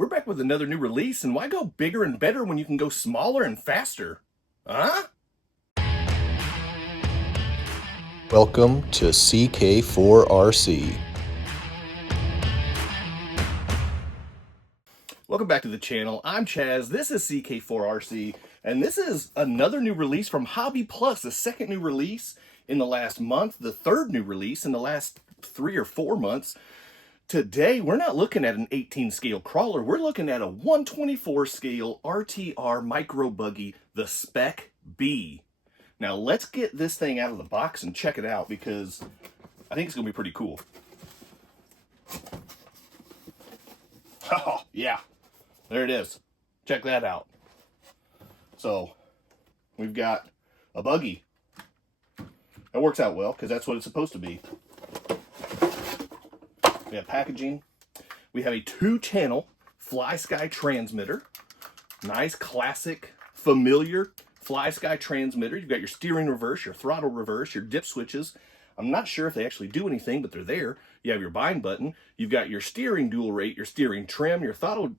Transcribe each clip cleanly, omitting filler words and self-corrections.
We're back with another new release, and why go bigger and better when you can go smaller and faster? Huh? Welcome to CK4RC. Welcome back to the channel. I'm Chaz, this is CK4RC, and this is another new release from Hobby Plus, the second new release in the last month, the third new release in the last 3 or 4 months. Today, we're not looking at an 18 scale crawler, we're looking at a 124 scale RTR micro buggy, the Speck B. Now let's get this thing out of the box and check it out because I think it's gonna be pretty cool. Oh, yeah, there it is. Check that out. So, we've got a buggy. That works out well because that's what it's supposed to be. We have packaging. We have a 2-channel FlySky transmitter. Nice, classic, familiar FlySky transmitter. You've got your steering reverse, your throttle reverse, your dip switches. I'm not sure if they actually do anything, but they're there. You have your bind button. You've got your steering dual rate, your steering trim, your throttle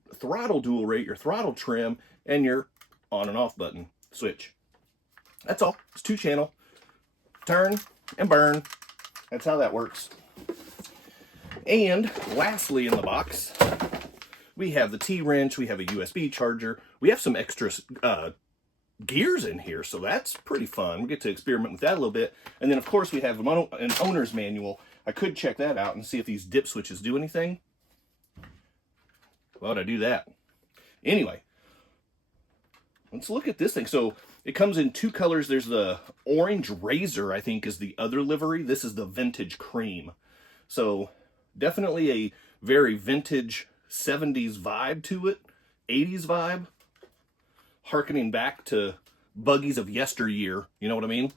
dual rate, your throttle trim, and your on and off button switch. That's all. It's 2-channel. Turn and burn. That's how that works. And lastly in the box, we have the T-wrench, we have a USB charger, we have some extra gears in here, so that's pretty fun. We get to experiment with that a little bit. And then of course we have an owner's manual. I could check that out and see if these dip switches do anything. Why would I do that? Anyway, let's look at this thing. So it comes in 2 colors. There's the orange razor, I think, is the other livery. This is the vintage cream. So definitely a very vintage 70s vibe to it, 80s vibe, harkening back to buggies of yesteryear, you know what I mean?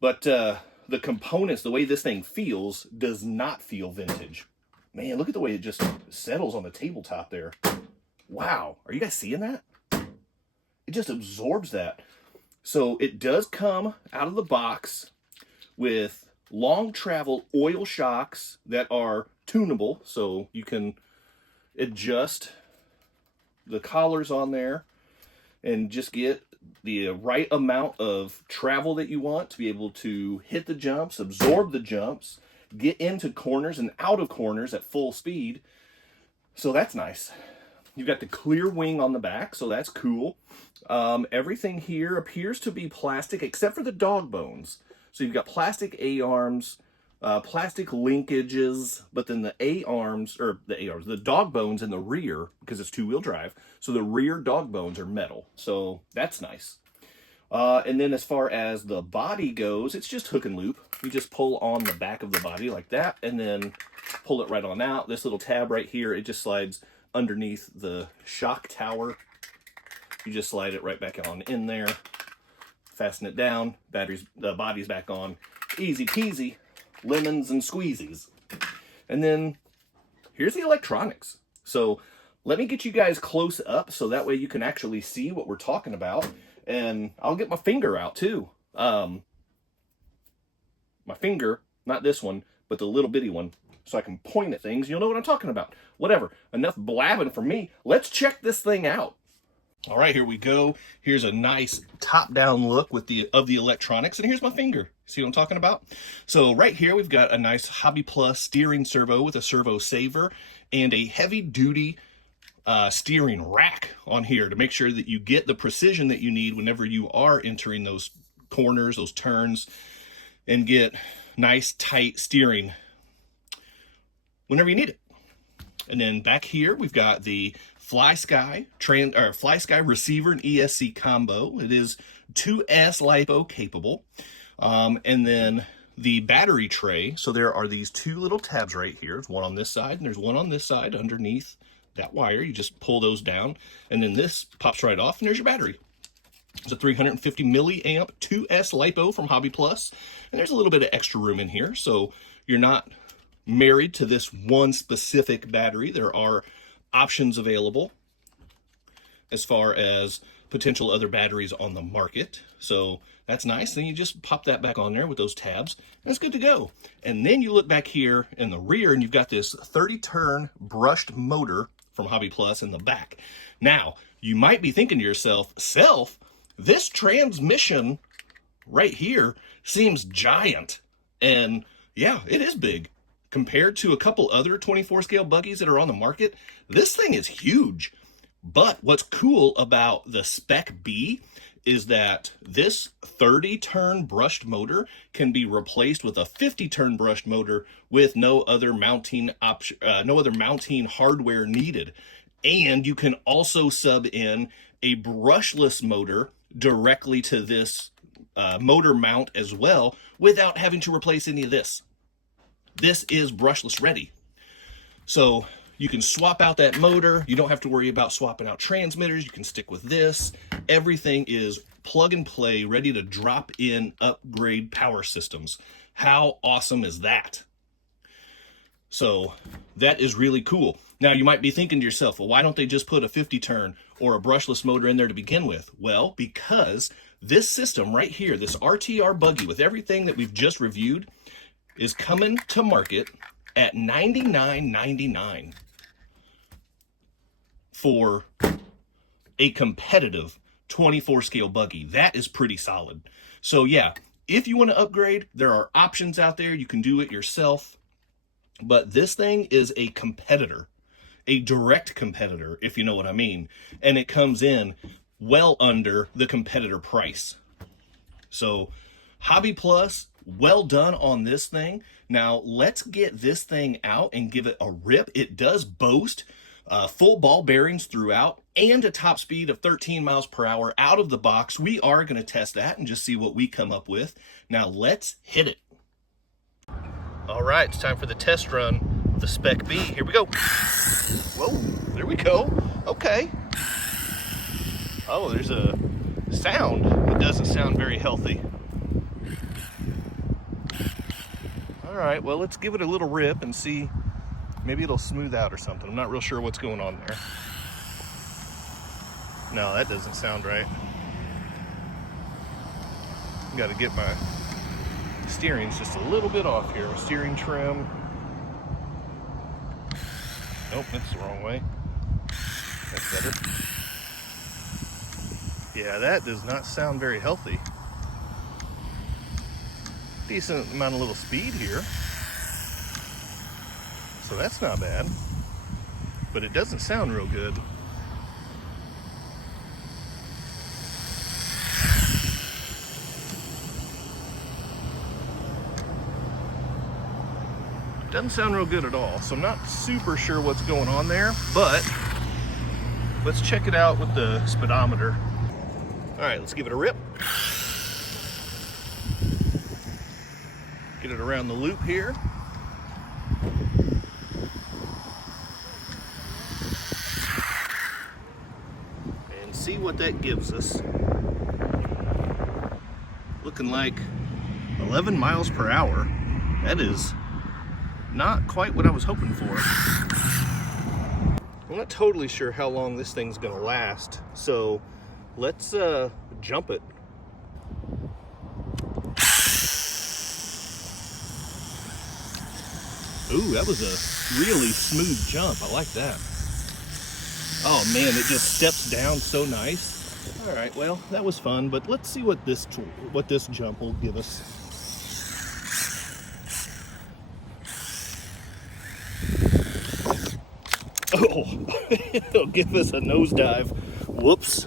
But the components, the way this thing feels, does not feel vintage. Man, look at the way it just settles on the tabletop there. Wow, are you guys seeing that? It just absorbs that. So it does come out of the box with long travel oil shocks that are tunable, so you can adjust the collars on there and just get the right amount of travel that you want to be able to hit the jumps, absorb the jumps, get into corners and out of corners at full speed. So that's nice. You've got the clear wing on the back, so that's cool. Everything here appears to be plastic except for the dog bones. So you've got plastic A-arms, plastic linkages, but then the dog bones in the rear, because it's 2-wheel drive, so the rear dog bones are metal. So that's nice. And then as far as the body goes, it's just hook and loop. You just pull on the back of the body like that, and then pull it right on out. This little tab right here, it just slides underneath the shock tower. You just slide it right back on in there. Fasten it down, the body's back on. Easy peasy, lemons and squeezies. And then here's the electronics. So let me get you guys close up so that way you can actually see what we're talking about. And I'll get my finger out too. My finger, not this one, but the little bitty one, so I can point at things. You'll know what I'm talking about. Whatever, enough blabbing for me. Let's check this thing out. All right, here we go. Here's a nice top-down look of the electronics, and here's my finger. See what I'm talking about? So right here, we've got a nice Hobby Plus steering servo with a servo saver and a heavy-duty steering rack on here to make sure that you get the precision that you need whenever you are entering those corners, those turns, and get nice, tight steering whenever you need it. And then back here, we've got the FlySky receiver and ESC combo. It is 2S LiPo capable. And then the battery tray. So there are these 2 little tabs right here. There's one on this side and there's one on this side underneath that wire. You just pull those down and then this pops right off and there's your battery. It's a 350 milliamp 2S LiPo from Hobby Plus. And there's a little bit of extra room in here. So you're not married to this one specific battery. There are options available as far as potential other batteries on the market. So that's nice. Then you just pop that back on there with those tabs and it's good to go. And then you look back here in the rear and you've got this 30-turn brushed motor from Hobby Plus in the back. Now, you might be thinking to yourself, Self, this transmission right here seems giant. And yeah, it is big. Compared to a couple other 24 scale buggies that are on the market, this thing is huge. But what's cool about the Speck B is that this 30-turn brushed motor can be replaced with a 50-turn brushed motor with no other mounting option, no other mounting hardware needed. And you can also sub in a brushless motor directly to this motor mount as well without having to replace any of this. This is brushless ready. So you can swap out that motor. You don't have to worry about swapping out transmitters. You can stick with this. Everything is plug and play, ready to drop in upgrade power systems. How awesome is that? So that is really cool. Now you might be thinking to yourself, well, why don't they just put a 50-turn or a brushless motor in there to begin with? Well, because this system right here, this RTR buggy with everything that we've just reviewed, is coming to market at $99.99 for a competitive 24 scale buggy. That is pretty solid. So yeah, if you want to upgrade, there are options out there. You can do it yourself. But this thing is a competitor, a direct competitor, if you know what I mean. And it comes in well under the competitor price. So Hobby Plus, well done on this thing. Now let's get this thing out and give it a rip. It does boast full ball bearings throughout and a top speed of 13 miles per hour out of the box. We are going to test that and just see what we come up with. Now let's hit it. All right, it's time for the test run of the Speck B. Here we go. Whoa, there we go. Okay. Oh, there's a sound. It doesn't sound very healthy. All right, well, let's give it a little rip and see. Maybe it'll smooth out or something. I'm not real sure what's going on there. No, that doesn't sound right. Got to get my steering's just a little bit off here. My steering trim. Nope, that's the wrong way. That's better. Yeah, that does not sound very healthy. Decent amount of little speed here. So that's not bad. But it doesn't sound real good. Doesn't sound real good at all. So I'm not super sure what's going on there, but let's check it out with the speedometer. All right, let's give it a rip. Get it around the loop here. And see what that gives us. Looking like 11 miles per hour. That is not quite what I was hoping for. I'm not totally sure how long this thing's gonna last, so let's jump it. Ooh, that was a really smooth jump. I like that. Oh man, it just steps down so nice. All right, well, that was fun, but let's see what this jump will give us. Oh, it'll give us a nosedive. Whoops.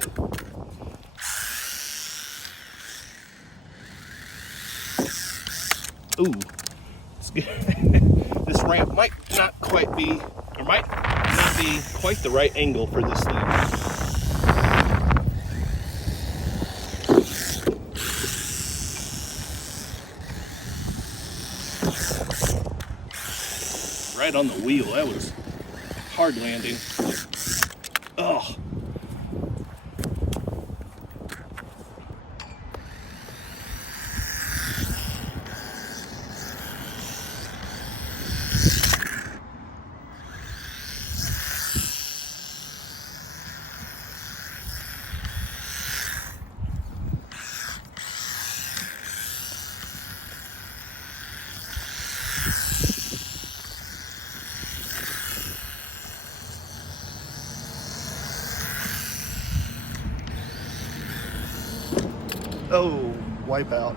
Ooh, this ramp might not quite be, or might not be quite the right angle for this thing. Right on the wheel, that was hard landing. Oh. Oh, wipe out.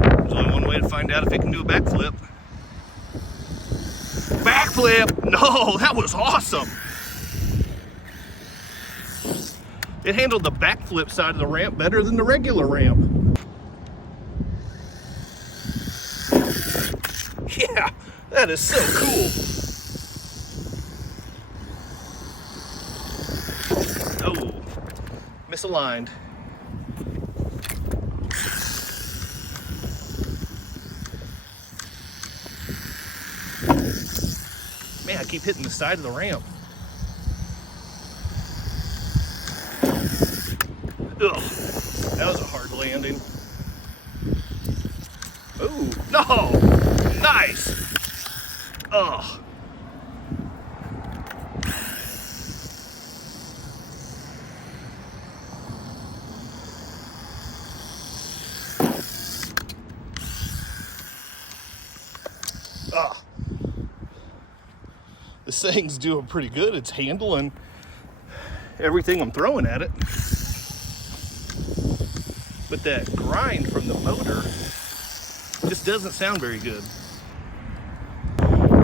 There's only one way to find out if it can do a backflip. Backflip! No, that was awesome! It handled the backflip side of the ramp better than the regular ramp. Yeah, that is so cool. Oh, misaligned. Man, I keep hitting the side of the ramp. Ugh, that was a hard landing. Ooh, no, nice. Ugh. Ugh. This thing's doing pretty good. It's handling everything I'm throwing at it. But that grind from the motor just doesn't sound very good.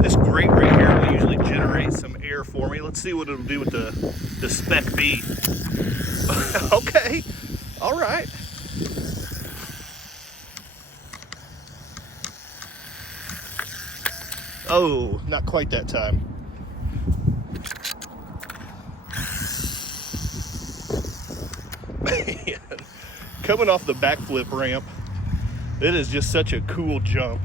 This grate right here will usually generate some air for me. Let's see what it'll do with the Speck B. Okay, all right. Oh, not quite that time. Man, coming off the backflip ramp, it is just such a cool jump.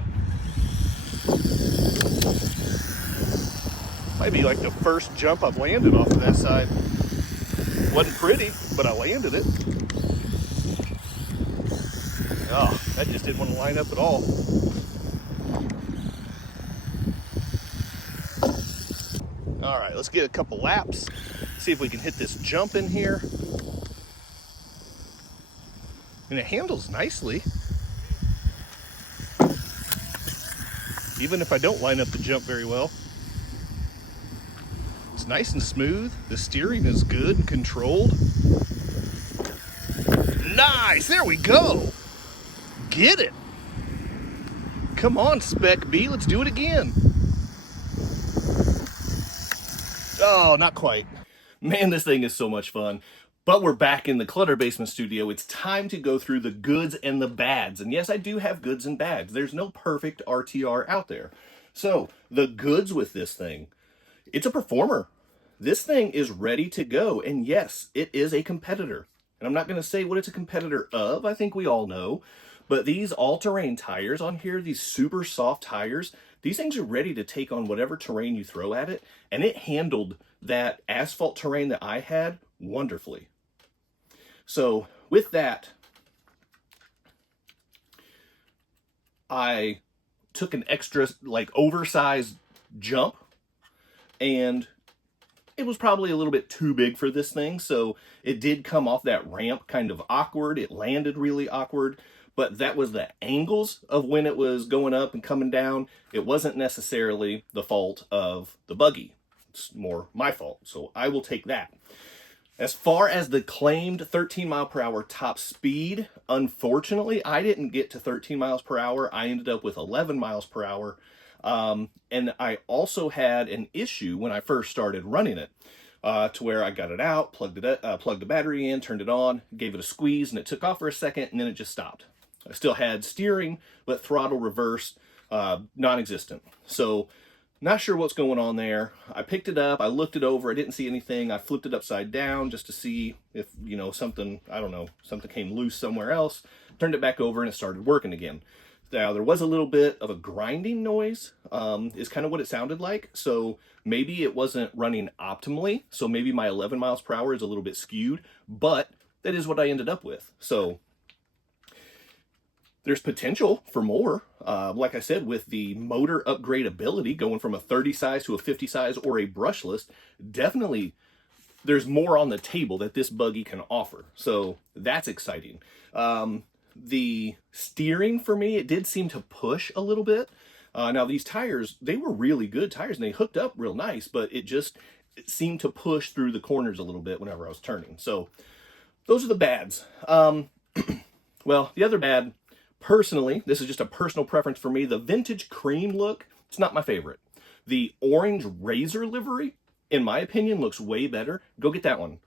Might be like the first jump I've landed off of that side. Wasn't pretty, but I landed it. Oh, that just didn't want to line up at all. All right, let's get a couple laps, see if we can hit this jump in here. And it handles nicely. Even if I don't line up the jump very well. It's nice and smooth. The steering is good and controlled. Nice, there we go. Get it. Come on, Speck B, let's do it again. Oh, not quite. Man, this thing is so much fun. But we're back in the Clutter Basement studio. It's time to go through the goods and the bads. And yes, I do have goods and bads. There's no perfect RTR out there. So, the goods with this thing, it's a performer. This thing is ready to go. And yes, it is a competitor. And I'm not going to say what it's a competitor of. I think we all know. But these all-terrain tires on here, these super soft tires, these things are ready to take on whatever terrain you throw at it. And it handled that asphalt terrain that I had wonderfully. So with that, I took an extra, like, oversized jump, and it was probably a little bit too big for this thing. So it did come off that ramp kind of awkward. It landed really awkward, but that was the angles of when it was going up and coming down. It wasn't necessarily the fault of the buggy. It's more my fault. So I will take that. As far as the claimed 13 mile per hour top speed, unfortunately, I didn't get to 13 miles per hour. I ended up with 11 miles per hour. And I also had an issue when I first started running it, to where I got it out, plugged the battery in, turned it on, gave it a squeeze, and it took off for a second, and then it just stopped. I still had steering, but throttle reverse, non-existent. So, not sure what's going on there. I picked it up, I looked it over, I didn't see anything. I flipped it upside down just to see if, you know, something, I don't know, something came loose somewhere else. Turned it back over and it started working again. Now, there was a little bit of a grinding noise, is kind of what it sounded like. So maybe it wasn't running optimally. So maybe my 11 miles per hour is a little bit skewed, but that is what I ended up with. So There's potential for more. Like I said, with the motor upgrade ability going from a 30 size to a 50 size or a brushless, definitely there's more on the table that this buggy can offer. So that's exciting. The steering for me, it did seem to push a little bit. Now these tires, they were really good tires and they hooked up real nice, but it seemed to push through the corners a little bit whenever I was turning. So those are the bads. Well, the other bad, personally, this is just a personal preference for me, the vintage cream look, it's not my favorite. The orange razor livery, in my opinion, looks way better. Go get that one.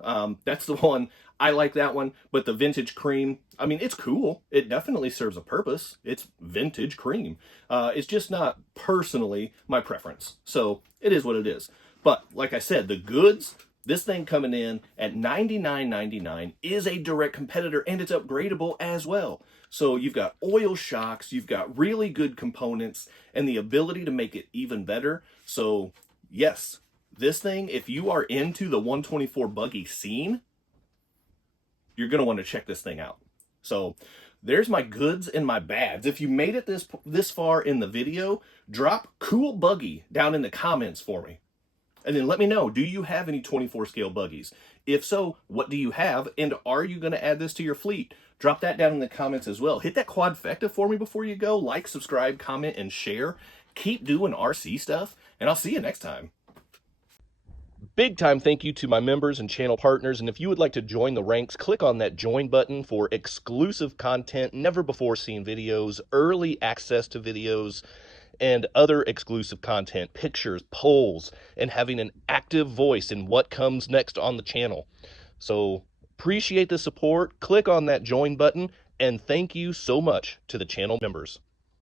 That's the one. I like that one, but the vintage cream, I mean, it's cool. It definitely serves a purpose. It's vintage cream. It's just not personally my preference. So it is what it is. But like I said, the goods, this thing coming in at $99.99 is a direct competitor, and it's upgradable as well. So you've got oil shocks, you've got really good components, and the ability to make it even better. So yes, this thing, if you are into the 124 buggy scene, you're going to want to check this thing out. So there's my goods and my bads. If you made it this far in the video, drop cool buggy down in the comments for me. And then let me know, do you have any 24 scale buggies? If so, what do you have? And are you going to add this to your fleet? Drop that down in the comments as well. Hit that quadfecta for me before you go. Like, subscribe, comment, and share. Keep doing RC stuff, and I'll see you next time. Big time thank you to my members and channel partners, and if you would like to join the ranks, click on that join button for exclusive content, never before seen videos, early access to videos, and other exclusive content, pictures, polls, and having an active voice in what comes next on the channel. So appreciate the support. Click on that join button, and thank you so much to the channel members.